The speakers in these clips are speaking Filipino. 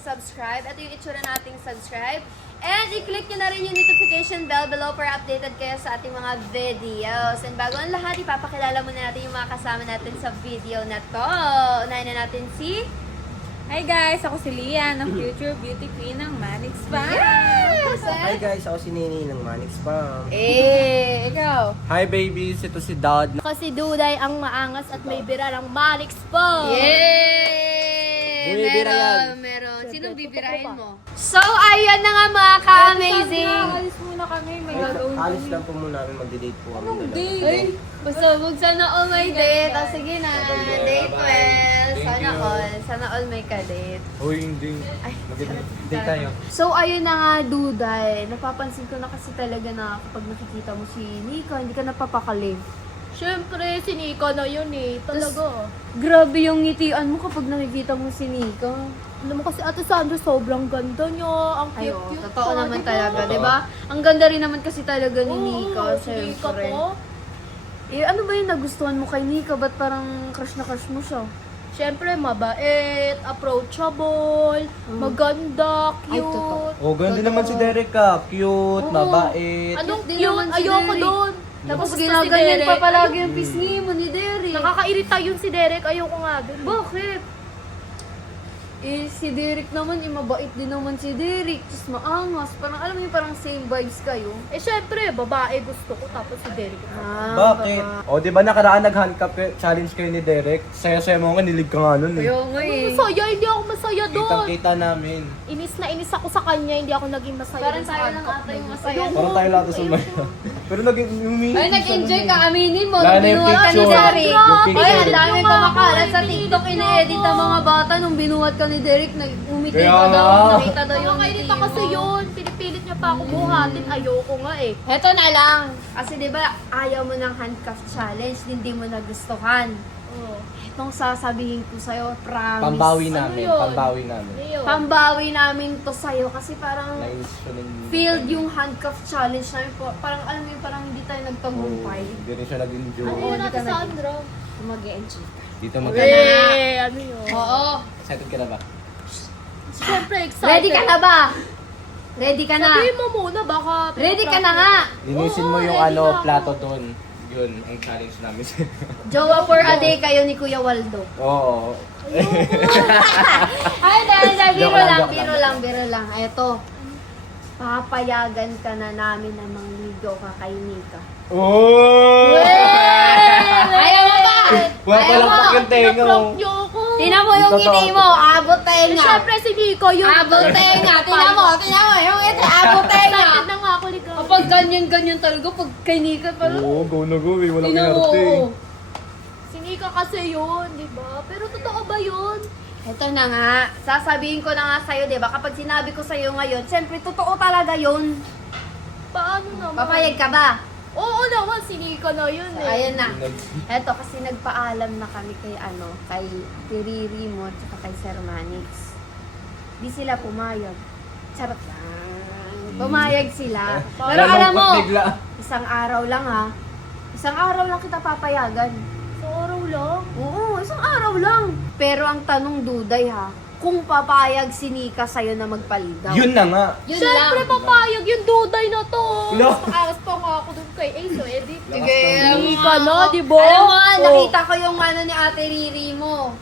subscribe. Ito yung itsura nating subscribe. And i-click nyo na rin yung notification bell below para updated kayo sa ating mga videos. And bago ang lahat, ipapakilala muna natin yung mga kasama natin sa video na to. Unahin na natin si... Hi guys, ako si Lian, ng future beauty queen ng Manix Spam. Yes! Hi guys, ako si Nini ng Manix Spam. Ikaw. Hi babies, ito si Dad. Kasi Duday ang maangas at may bira ng Manix po. Yay! Bumibira yan. Meron. Sinong bibirahin mo? So, ayun na nga mga ka-amazing. Alis muna kami, may gagawin Alis kami. lang po muna kami, magde-date po kami. Anong dalawa. date? Ay, basta huwag sana all may date. O sige na, date well. Thank Sana you. all. Sana all may ka-date. Uy, hindi. Ay, Mag-date tayo. So, ayun na nga, Duday. Napapansin ko na kasi talaga na kapag nakikita mo si Nika, hindi ka napapakali. Siyempre, si Nika na yun eh. Talaga. Grabe yung ngitian mo kapag nakikita mo si Nika. Alam mo kasi Ate Sandra, sobrang ganda niya. Ang Ay, cute-cute. totoo pa, naman diba? talaga, di ba? Ang ganda rin naman kasi talaga ni Nika, Oo, si Nika syempre. po. Eh, ano ba yung nagustuhan mo kay Nika? Ba't parang crush na crush mo siya? Siyempre, mabait, approachable, maganda, Ay, totoo. cute. Oh, ganda naman si Derek ka. Cute, Oo. mabait. Anong Cute din cute? naman si Ayoko Derek. doon. Tapos Gusto si ginaganyan Derek. pa palagi yung pisngi mo ni Derek. Nakakairita yun si Derek. Ayoko nga doon. Bakit? Eh, si Derek naman, mabait din naman si Derek. Tapos maangas. Parang, alam mo yung parang same vibes kayo. Eh, syempre, babae gusto ko. Tapos si Derek. Bakit? O, di ba nakaraan nag-handcuff challenge kayo ni Derek? Saya-saya mo nga, nilig ka nga nun eh. Kaya nga eh. Masaya, hindi ako masaya doon. Kitang-kita namin. Inis na inis ako sa kanya, hindi ako naging masaya. Parang dun sa tayo lang handcuff ata na yung yun. masaya. Ayoko. Parang tayo lahat sa maya. Pero Ay, nag-enjoy ka. Aminin mo. Lalo Nung na yung binuhat ka ni picture. Derek. Yung picture. Ay, ang dami Yung kumakalat ako, sa pinilit TikTok. niyo Ine-edit ako. ang mga bata nung binuhat ka ni Derek. Umiti Kaya ka daw. nga. Nakita daw yung Nakakairita kasi yun. Pinipilit niya pa ako buhatin. Ayoko nga eh. Heto na lang. Kasi di ba ayaw mo ng handcuff challenge. Hindi mo nagustuhan. Oh. Itong sasabihin ko sa'yo, promise. Pambawi Ano namin, yun? pambawi namin. Ayun. Pambawi namin to sa'yo. Kasi parang Nainis ko ng... failed yung handcuff challenge namin. Parang alam mo yung parang hindi tayo Oo, nagtagumpay. hindi rin siya nag-enjoy. Ano Oo, yun di natin ka sa nag- Andro? Mag-e-enjoy ka. Dito Okay. magkano. Eh, ano yun? Oo. Excited ka na ba? Siyempre, excited. Ready ka na ba? Ready ka na? Sabihin mo muna, baka... Ready ka na nga? Linisin mo Oo, yung ready na ako. plato doon. Yun, ang challenge namin. Jowa for a day kayo ni Kuya Waldo. Oo. Ay, dahil biro Joke lang, lang, joke biro lang. lang, biro lang. Eto, papayagan ka na namin na mangligaw ka kay Nika. Oh! Ayaw mo ba? Wapalakpak yung tenga mo. Prank niyo ako. Tingnan mo yung ngiti mo, abot Eh, tenga. syempre, si Nico yun. Abot tenga, tingnan mo, yung ngiti, abot tenga. Excited na nga ako, ligaw. Kapag ganyan-ganyan talaga, pag kay Nika pala. Oo, go na go eh. Walang Tingnan mo, kinarte. oo. Si Nika kasi yun, di ba? Pero totoo ba yun? Ito na nga, sasabihin ko na nga sa'yo, di ba? Kapag sinabi ko sa'yo ngayon, siyempre, totoo talaga yun. Paano naman? Papayag ka ba? Oo naman, si Nika na yun So, eh. ayun na. Eto, kasi nagpaalam na kami kay kay Riri mo at saka kay Sir Manix. Di sila pumayag. Charot lang. Pumayag sila. Pero alam mo, Bigla. isang araw lang ha. Isang araw lang kita papayagan. Sa araw lang. Oo, isang araw lang. Pero ang tanong, Duday ha, kung papayag si Nika sa'yo na magpaligaw. Yun na nga. Yun Siyempre, lang. papayag yung duday na to. No. Makakas pa nga ako dun kay Ace, eh. Di, Sige. Nika na, di ba? Alam mo, Oh. nakita ko yung ano ni Ate Riri mo.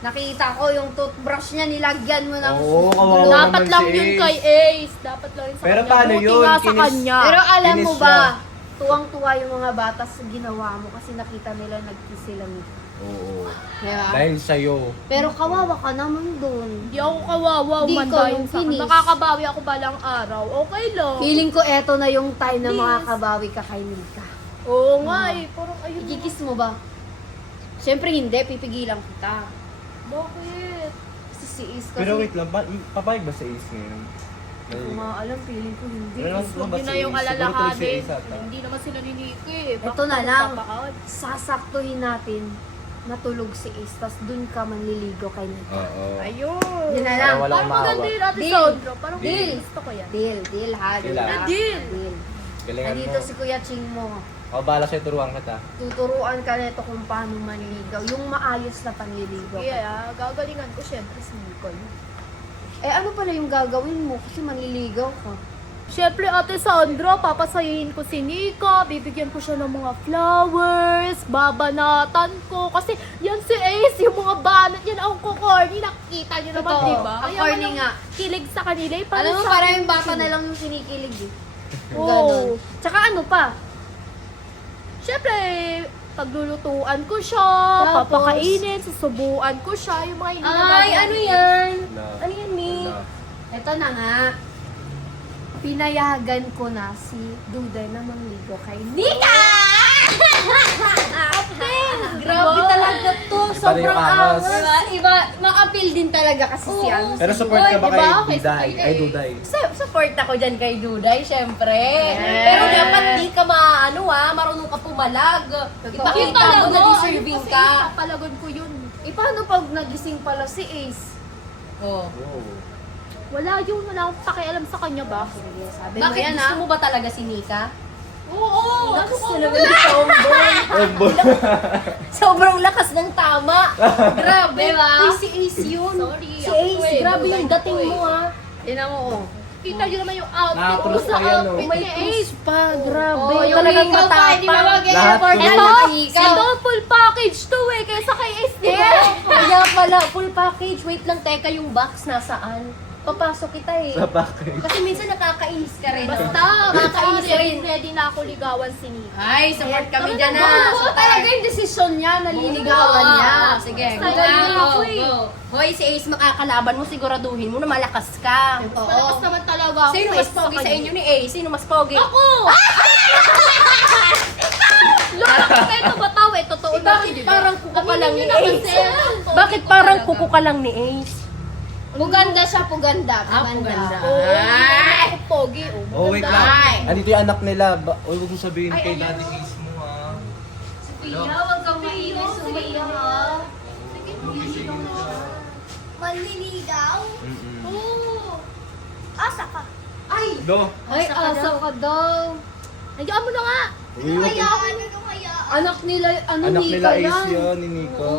Nakita ko yung toothbrush niya, nilagyan mo ng... Oo, kawawa Dapat naman lang si yun Ace. kay Ace. Dapat lang yun sa Pero kanya. paano Buti yun? nga sa Kinis- kanya. Pero alam mo Kinis ba, siya. tuwang-tuwa yung mga bata sa ginawa mo kasi nakita nila nag-kiss sila ni. Oo. Diba? Dahil sa'yo. Pero kawawa ka naman doon. Hindi ako kawawa, Di umanda ikaw yun yung sa akin. kinis. Makakabawi ako balang araw. Okay lang. Feeling ko eto na yung time na Please. makakabawi ka kay Nika. Oo nga eh. Parang ayun. Ikikiss mo ba? Siyempre hindi, pipigilan kita. Bakit? Kasi si Is kasi... Pero wait lang, papayag ba sa Ace ngayon? Hindi ko nga alam, feeling ko hindi. Pero Huwag ba yun si na yung Ace? Siguro tuloy si alalahanin. Ace ata. Hindi naman sila ni Nicky eh. Ito Bakit na ako lang. magpapakawad? Sasaktuhin natin matulog si Ace, tas dun ka manliligo kay Nika. Oo. Ayun. Yun na lang. Para walang Parang maganda maawa. yun, Ate Deal. Sandro. Parang Deal. gusto ko yan. Deal ha. Deal lang. Deal. Galingan Nandito mo. si Kuya Ching mo. O, bala sa'yo, turuan kita. Tuturuan ka nito kung paano manliligaw. Yung maayos na panliligaw. Sige gagalingan ko syempre si Nicole. Eh ano pala yung gagawin mo? Kasi manliligaw ka. Siyempre, Ate Sandra, papasayin ko si Nika, bibigyan ko siya ng mga flowers, babanatan ko. Kasi yan si Ace, yung mga banat yan, ang kukorny, nakikita niyo naman, Totoo. di ba? Ang Kaya corny walang nga. kilig sa kanila, eh, Alam mo, sa para akin, yung bata na lang yung kinikilig eh. Oo. Ganon. Tsaka ano pa? Siyempre, paglulutuan ko siya, Tapos? papakainin, susubuan ko siya, yung mga hindi Ay, nagagawa. ano yan? Na- Ano yan, Mi? na- Ito na nga. Pinayagan ko na si Duday na mangligo kay Nika! Grabe talaga to. Iba rin Sobrang yung angas. angas. Iba, ma-appeal din talaga kasi siya. Pero support ka ba Diba? kay Duday? Ay, Duday. Support ako dyan kay Duday, syempre. Yes. Pero dapat di ka marunong ka pumalag. Ipakita mo na deserving Kasi ka. papalagon ko yun. Eh, paano pag nagising pala si Ace? Oh. Wala akong pakialam sa kanya ba? Sabi mo Bakit yan, gusto ah. mo ba talaga si Nika? Oo! Lakas talaga ni Tomboy. Sobrang lakas ng tama. Grabe. Diba? Uy, si Ace yun. Sorry, Si ako Ace, eh. grabe yung dating mo ha. Tingnan mo, oh. Kita nyo naman yung outfit ko Nakakulot sa pa yan, outfit oh. ni Ace. Pa, grabe. Oh, yung Talagang ikaw pa, hindi mo matapang. mag-effort Lahat na full. ikaw. Ito, full package to eh, kaysa kay Ace, di ba? Kaya pala, full package. Wait lang, teka, yung box nasaan? Papasok kita eh. Sa bakit? Kasi minsan nakakainis ka rin. Basta, Nakakainis ka rin. ready na ako ligawan si Nika. Ay, support kami dyan Oo, talaga yung desisyon niya, naliligawan niya. Sige, Basta go ganyan na, ako go, eh. go. Hoy, si Ace makakalaban mo, siguraduhin mo na malakas ka. Malakas naman talaga ako. Sino mas pogi sa inyo ni Ace? Sino mas pogi? Ako! Lolo, ito ba tao eh? Totoo na. Bakit parang kuko ka lang ni Aminin Ace? niyo na kasi. Bakit parang kuko ka lang ni Ace? Puganda siya, puganda. Puganda. Ako pogi. Oh, wait maganda. lang. Andito yung anak nila. Uy, huwag mong sabihin kay daddy mismo, ha? Pia, huwag kang mainis, Pia. Manliligaw? Mm-mm. Oo. Asa ka? Go. Ay, asa ka daw. Hayaan mo na nga. Uy, wag- Ano kaya? Anak nila, ano, Anak Nika nila Ace yan. yun, ni Nico.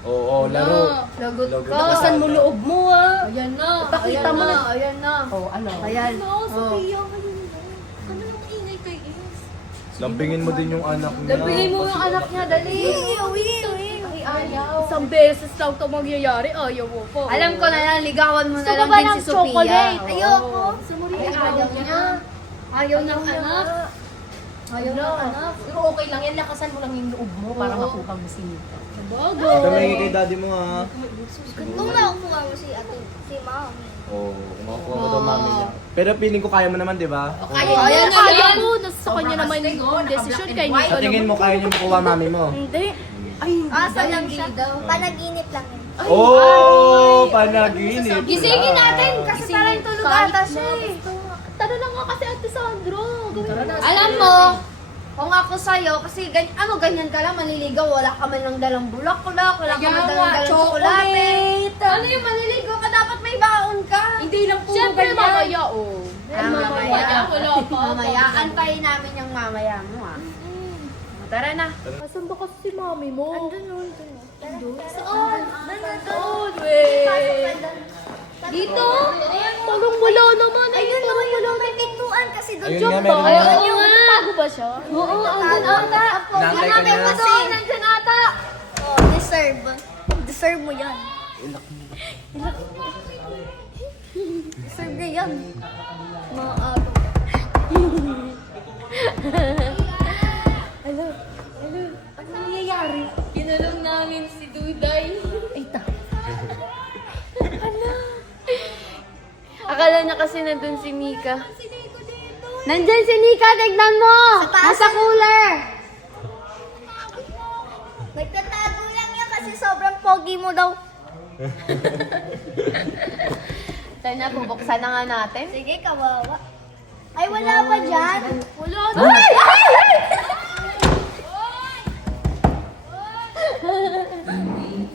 Oo, laro. Lagot Lagot ka. ka. Lakasan mo loob mo ha. Ayan na. Ipakita ayan mo na. na. Ayan na. Oh, ano? Ayan. No, Oh. Sophia, kayo na. Ano nang ingay kay Ace? Lambingin mo din yung anak niya. Labigay mo yung anak niya, dali. Ay, ayaw. Isang beses lang ito mangyayari, ayaw mo po. Alam ko na yan, ligawan mo na Gusto lang mo ba din ng si Sophia. chocolate? Oo. Ayoko. Gusto mo rin Ay, ayaw niya. Ayaw ng anak. Ayaw ng anak. Pero okay lang yan, lakasan mo lang yung loob mo para makuha mo si Nika. Ito may kay daddy mo, ha? Kung nakukuha mo si Mami. Oo, kumakuha mo daw mami niya. Pero feeling ko kaya mo naman, di ba? Kaya Kaya niya. na Kaya yan. mo, nasa kanya naman yung desisyon kay white. Nico Sa tingin mo, naman. kaya niyo makuha mami mo? Hindi. Ay, Asa lang Hindi siya. daw. Panaginip lang yan. Oh, panaginip. Gisingin natin kasi parang tulog ata siya eh. Tara na nga kasi Ate Sandro. Gawin mo. Alam mo, kung ako sa'yo, kasi ganyan ka lang, maliligaw, wala ka man lang dalang bulaklak, wala ka man dalang chocolate. Ano yung maliligaw ka, dapat may baon ka. hindi lang puro Siyempre, ganyan. mamaya, oh. Mamaya. Wala pa. Mamaya, antayin namin yung mamaya mo ah. Tara na. Asan ba kasi si mami mo? Andun. Saan? Doon, weh. Dito? Parang wala naman. Ayun, parang wala naman. Pintuan kasi Ayun nga, meron Ayun nga. nga. Nagtago ba siya? Oo, andun ata. Nakantay ka niya. Nandyan ata. Oh, deserve. Deserve mo yan. Deserve na yan. Maaga. Ano? Ano nangyayari? Kinulong namin si Duday. Ay, ta. Akala niya kasi nandun si Nika. Nandyan si Nika, tignan mo! Nasa cooler! Nagtatago lang yan kasi sobrang pogi mo daw. Tayo na, bubuksan na nga natin. Sige, kawawa. Ay, wala pa dyan. Wala na.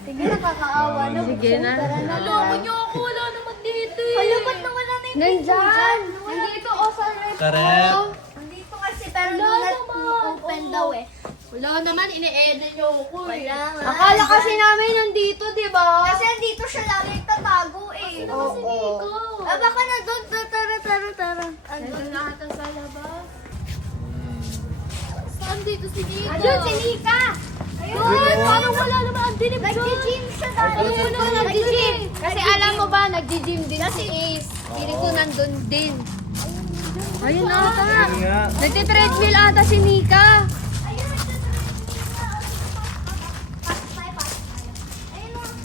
Sige, nakakaawa na. Sige na. Naloko niyo ako. Wala naman dito eh. Ay, ba't nawala na yung Nandyan! Nandito, o sa ref. Correct. Nandito kasi, pero not open daw eh. Wala naman, ini-edit niyo ako eh. Wala nga. Akala kasi namin nandito, di ba? Kasi nandito siya lagi nagtatago. nagtatago eh. Oo. Ah, baka nandun. Tara. Andun na ata sa labas. Saan dito si Nika? Ayun, si Nika! Ayun, parang wala naman. Ang dilim dyan. Nag-gym siya dati. Ayun, nag-gym. Kasi alam mo ba, nag-gym din si Ace. Piling ko nandun din. Ayun ata. Ayun nga. Nagtitreadmill ata si Nika.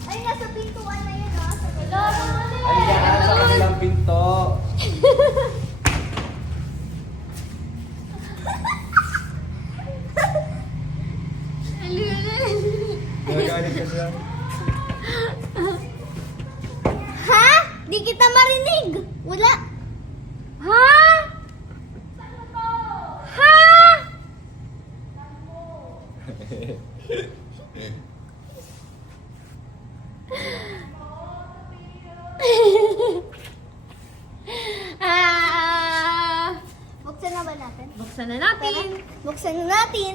Ayun, nasa pintuan na yun, Ayan, sa kanilang pinto. Nagalit ka siya. Ha? Di kita marinig. Wala. Ha? Ha? Buksan na ba natin? Buksan na natin. Buksan na natin.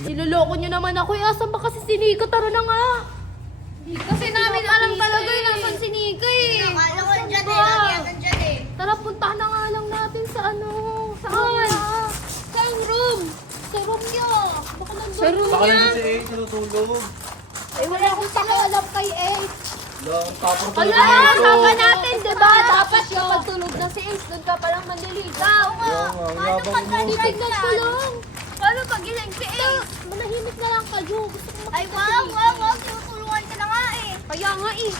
Niloloko niyo naman ako. Asan ba kasi si Nika? Tara na nga. Kasi namin alam talaga yung nasan si Nika eh. Akala ko dyan eh. Lagi yan dyan eh. Tara, puntahan na nga lang natin sa ano. Sa Saan? kanya. Saan room? Sa room niya. Baka nandun. Sa room Baka niya. lang si Ace natutulog. Ay, wala akong pakialam kay Ace. Lang, tapos Kaya tulog dito. kaka natin, diba? Dapat yung magtulog na si Ace. Doon ka palang manliligaw. Paano ka Titignan ko lang. Paano pag gising si Ace? Manahimik na lang kayo. Gusto ko Ay, makita si wow. Tinutulungan ka na nga eh. Kaya nga eh.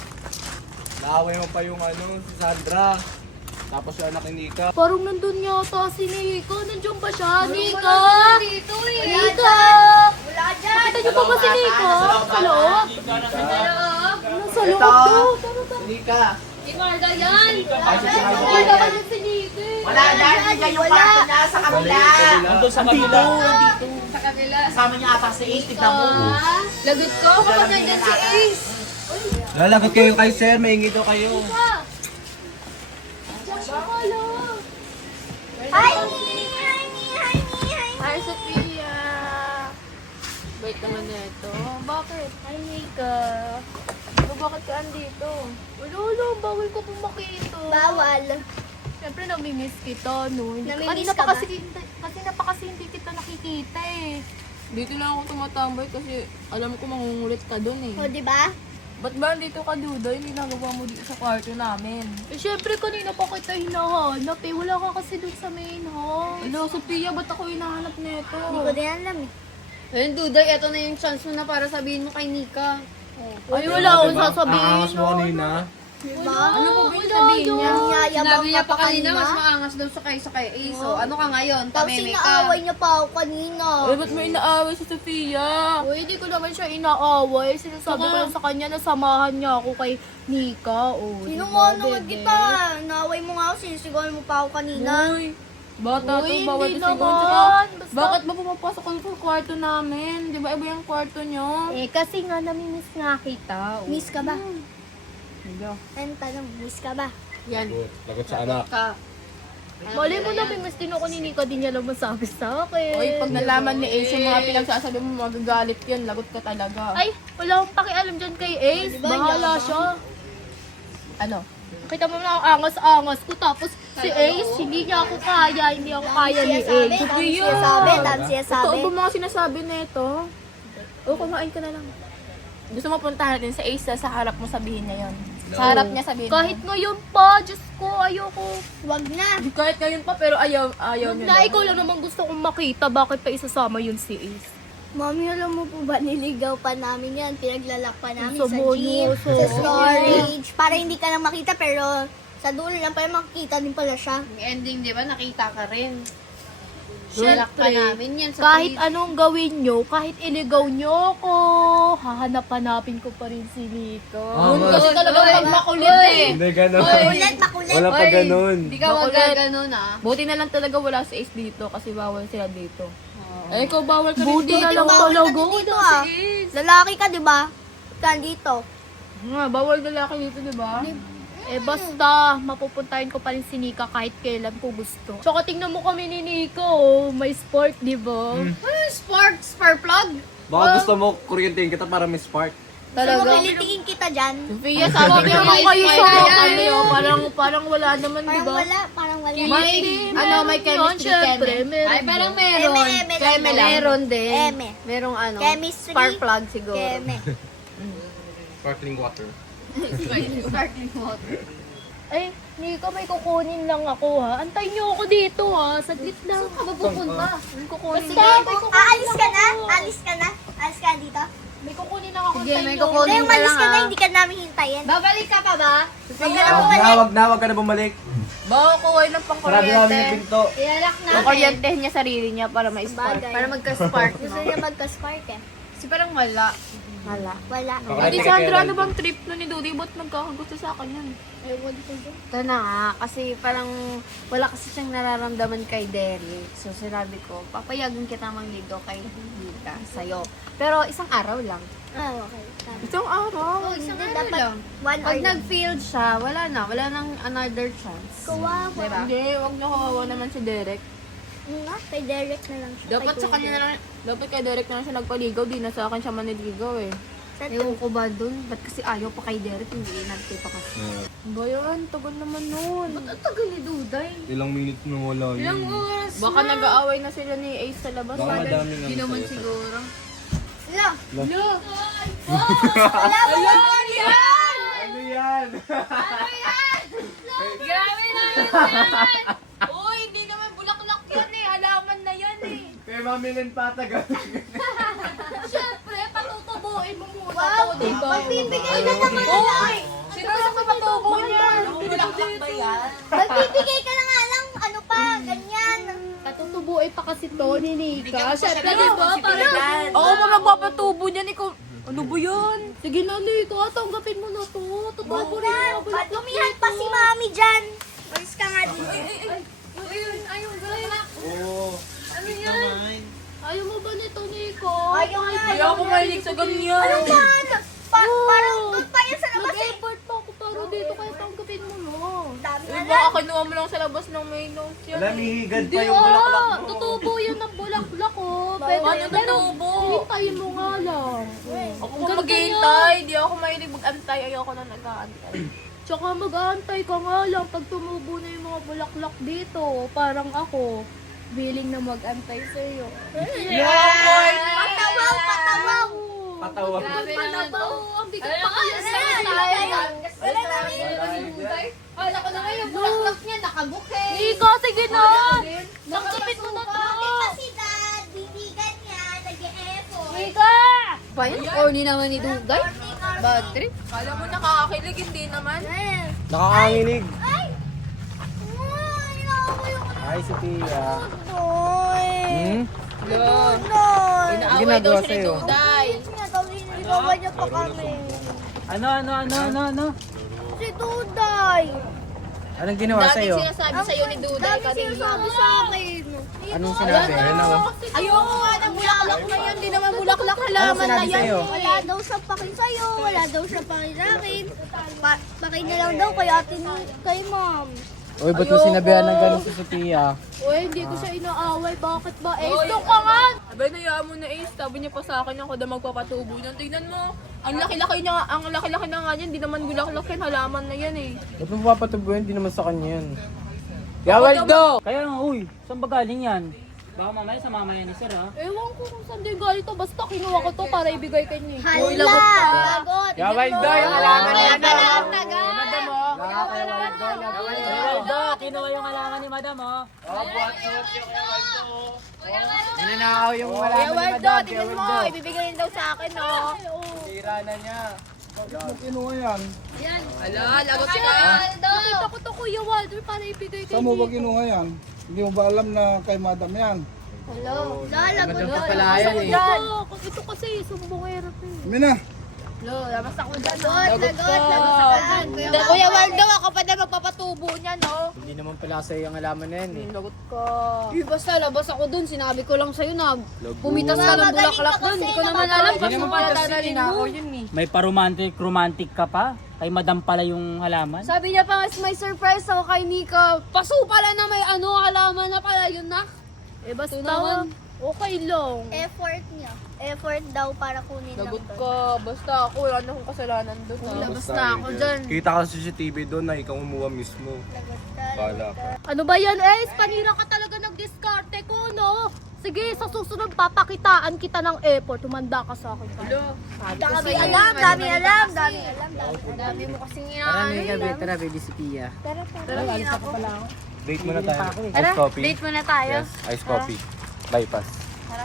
Naaway mo pa yung si Sandra. Tapos yung anak ni Nika. Parang nandun yata si Nika. Nandiyan ba siya? Nika! Dito eh. Nika! Wala dyan. Nakita niyo pa ba si Nika? Sa loob? Nasa loob daw. Tara. Nika! Si Marga yan. Ay, si Marga Wala yan. naman si Nika eh. Wala dyan, dyan yung kwarto niya sa kabila. Nandun sa kabila. Sa kabila. Kasama niya ata si Ace, tignan mo. Lagot ko kapag nandyan si Ace. Lalagot kayo kay Sir, maingi daw kayo. Diyan siya pala. Hi! Hi, Sophia. Wait naman na ito. Bakit? Hi, Nika. Bakit ka andito? Wala, bawal ko pumakito. Bawal. Siyempre, namimiss kita, no? Namimiss Kanina ka pa ba? kasi hindi kita nakikita eh. Dito lang ako tumatambay kasi alam ko mangungulit ka dun eh. O, diba? Ba't ba dito ka, Dudoy? Ginagawa mo dito sa kwarto namin. Eh, syempre, kanina pa kita hinahanap eh. Wala ka kasi dun sa main hall. Hello, Sophia, ba't ako hinahanap nito? Hindi ko din alam eh. Ayun, Duday, eto na yung chance mo na para sabihin mo kay Nika. Ay, wala akong sasabihin. Aangas mo kanina. Diba? Ano po ba yung sabihin niya? Sinabi niya pa kanina, mas maangas daw sa kay Ace. So, ano ka ngayon? Tapos Pameme inaaway ka. niya pa ako kanina. Ay, ba't mo inaaway si Sophia? Uy, hindi ko naman siya inaaway. Sinasabi ko lang sa kanya na samahan niya ako kay Nika. Oh, Sino diba, mo naman bebe? kita? Naaway mo nga ako, sinisigawan mo pa ako kanina. Uy, bata to, Uy, bawal hindi to siguro. naman. Tsaka, Basta- bakit ba pumapasok kayo sa kwarto namin? Di ba iba yung kwarto nyo? Eh, kasi nga namimiss nga kita. Oh. Miss ka ba? Hello. Ano tanong, miss ka ba? Yan. Lagot sa anak. Ka. Mali mo na, miss din ako ni Nika. Di niya lang masabi sa akin. Uy, pag nalaman ni Ace yung mga pinagsasabi mo, magagalit yun. Lagot ka talaga. Ay, wala akong pakialam dyan kay Ace. Bahala siya. Ano? Kita mo na ang angas-angas ko. Tapos si Ace, hindi niya ako kaya. Hindi ako kaya ni Ace. Dami siya Totoo sabi. ba mga sinasabi nito? O, kumain ka na lang. Gusto mo puntahan natin sa Ace sa harap mo sabihin niya yun. Sa harap niya sabihin Kahit mo. ngayon pa, Diyos ko, ayoko. Wag na. Kahit ngayon pa, pero ayaw niya. Na ikaw lang naman gusto kong makita. Bakit pa isasama yun si Ace? Mami, alam mo po ba, niligaw pa namin yan. Pinaglalak pa namin Sa sa bonyo, gym, so- sa storage. Para hindi ka lang makita, pero sa dulo lang pala makikita din pala siya. Yung ending, di ba? Nakita ka rin. Syempre, Sulak pa namin yan sa kahit page. anong gawin nyo, kahit iligaw nyo ako, hahanap-hanapin ko pa rin si Nico. Kasi talaga Uy, pag makulit eh. Hindi ganon. Makulit. Wala pa ganon. Hindi ka magaganon ah. Buti na lang talaga wala si Ace dito kasi bawal sila dito. Eh, ikaw bawal ka rin Buti dito. na lang Bawal talaga. ka dito ah. Lalaki ka, di ba? Ka dito. Nga, bawal lalaki dito, di ba? Eh basta, mapupuntahin ko pa rin si Nika kahit kailan ko gusto. Tsaka tingnan mo kami ni Nico, oh. May sport, di ba? Ano yung spark plug? Baka gusto mo kuryentein kita para may spark. Talaga? Pilitingin kita dyan. Sophia, sabi niya may kayo smile sa daw akin. kayo. Parang wala naman, di ba? Parang wala. May chemistry, Siyempre, meron. Ay, parang meron. Eme lang. Meron din. Eme. Merong ano, Chemistry. spark plug siguro. Keme. Sparkling water. Sparkling water. Ay, Nico, may kukunin lang ako ha. Antayin niyo ako dito ha. Saglit lang. Saan ka ba pupunta? May kukunin Sige, ka. aalis ka na? Alis ka na? Alis ka dito? May kukunin lang ako. Sige, Antayin may niyo ako. kukunin Hindi, ka umalis lang ka na. ah. Hindi ka namin hintayin. Babalik ka pa ba? Wag ka na bumalik. Baka kuha ng Sarado namin yung pang-kuryente. pinto. Ialak na. Kuryente niya sarili niya para ma-spark. Para magka-spark, Gusto no? niya magka-spark eh. Kasi parang wala. Wala. Ate Sandra, ano bang trip no ni Dudy? Ba't nagkakagusto sa akin yan? Ito na nga, kasi parang wala kasi siyang nararamdaman kay Derek. So sinabi ko, papayagan kita mangligo kay Hika sa'yo. Pero isang araw lang. Ah, okay. Tama. Isang araw. Isang Hindi, araw dapat lang. 1 Pag hour lang. nag-failed siya, wala nang another chance. Kawawa. Diba? Hindi, wag niyo kawawa naman si Derek. Kay Derek na lang siya. Dapat Kay sa kanya na lang, dapat kay Derek na lang siya nagpaligaw, di na sa akin siya maniligaw eh. Ewan ko ba dun? Ba't kasi ayaw pa kay Derek, hindi inarte pa kasi. Ba yan, tagal naman nun. Ba't ang tagal ni Duday? Ilang minutes na wala yun. Ilang oras Baka nag-aaway na sila ni Ace sa labas. Baka madaming Hindi ano naman sa'yo. siguro. Wala. Ano yan? Grabe na yun! Uy, hindi naman bulaklak yan eh. Halaman na yan eh. Kaya Mami Len Patagal. Siyempre, patutubuin mo muna Wow. to, diba? Magbibigay ka naman. Uy! Sino sa kapatubo niyan? Bulaklak ba yan? Magbibigay ka na nga lang. Ano pa? Ganyan. Patutubuin pa kasi to ni Nika. Siyempre, ng diba? Parang, Ako pa magpapatubo niyan. Ikaw, ano ba yan? sige na, Nika. Tanggapin mo na to. Tutubo rin mo. Ba't lumihan pa si Mami dyan? Alis ka nga dito. Ayun, gano'n. Oo. Ayaw mo ba nito, Nico? Ayaw nga. Hindi ako mahilig sa ganyan. Ano ba? Parang doon pa yan sa labas eh. Mag-effort pa ako para dito kaya tanggapin mo no. Dami na Eh, lang. baka kinuha mo lang sa labas ng may notes yan. Wala, mihigad Hindi pa yung bulaklak mo. tutubo yan ng bulaklak oh. Paano tutubo? Hintayin mo nga lang. Ako kung maghihintay, di ako mahilig mag-antay. Ayoko na nag-aantay. Tsaka mag-aantay ka nga lang pag tumubo na yung mga bulaklak dito. Parang ako, willing na mag-antay sa'yo. Patawaw, patawaw. Patawa. Panabaw, ang bigat pa kaya sa Wala namin. Kala ko na ngayon, bulaklak niya, nakabukay. Nico, sige na! Tanggapin mo na to! Bakit pa si Dad? Bibigyan niya. Nag-e-effort. Nika! Pa yun? Corny naman ni Duday. Bad trip. Kala mo nakakakilig, hindi naman. Nakakanginig. Ay! Ay, nakakayo ko na. Hi, si Tia. Noy. Hmm? Noy. Inaaway daw ginagawa siya ni sa'yo? Duday. Nga daw, niligawan niya pa kami. Ano? Si Duday. Anong ginawa Dati sa'yo? sinasabi sa'yo ni Duday Dami kanina. sinasabi sa akin. Anong sinabi? Ayoko nga ng bulaklak na yan. Di naman bulaklak halaman Anong na sinabi yan. sa'yo? Wala daw sa pakin sa'yo. Wala daw sa pakin sa akin. Pakin na lang daw kay ate kay mom. Uy, ba't mo sinabihan ng gano'n sa Sophia? Uy, hindi ko siya inaaway. Bakit ba? Doon ka nga! Abay, nayaan mo na Ace. Sabi niya pa sa akin ako daw magpapatubo niyan. Tignan mo. Ang laki-laki na nga yan. Di naman bulaklak yan. Halaman na yan eh. Ba't mo papatubuhin? Di naman sa kanya yan. Yawaldo! Kaya nga, uy, saan ba galing yan? Baka mamaya sa mama yan ni Sir, ha? Ewan ko kung saan din galing to. Basta kinuha ko to para ibigay kay Nico. Hala! Lagot! Yawaldo! Yung alaman niya na! Madam mo! Waldo, kinuha yung alangan ni Madam, oh. Ninanakaw yung alaman ni Waldo, Madam. tignan mo. Ibibigay rin daw sa akin, no? Tira na niya. Hala, lagot ka. Nakita ko to Kuya Walter para ibigay kay Saan mo ba Nico. kinuha yan? Hindi mo ba alam na kay madam yan? Lagot! Palayan eh. Ito kasi sumbongera to eh. Mina, Lagot! Lagot! Kuya Waldo, ako pa na magpapatubo niya, no? Hindi naman pala sa'yo yung alaman na yan eh. Lagot ka. Basta labas ako dun, sinabi ko lang sa'yo na pumitas ka ng bulaklak dun. Hindi ko naman alam kung saan pala dadalhin mo. May romantic ka pa? Kay Madam pala yung halaman? Sabi niya pa, may surprise ako kay Nika. Paso pala na may halaman na pala yun na. Eh basta, Ito naman. Okay lang. Effort niya. Effort daw para kunin lang Lagot doon. ka. Basta ako, wala na akong kasalanan doon. Ha? Labas na ako dyan. Kita ka sa CCTV doon na ikaw umuha mismo. Lagot ka. Bala ka. Ano ba yan, Ace? Panira ka talaga ng-diskarte ko, no? Sige, sa susunod papakitaan kita ng effort. Tumanda ka sa akin. Dami alam, dami alam, dami alam. Dami mo kasing Tara inaano. na yung gabi, tara baby si Pia. Tara, hindi na ako. Date muna tayo. Tara, Ice coffee. date muna tayo. Yes, ice coffee. Bypass. Tara.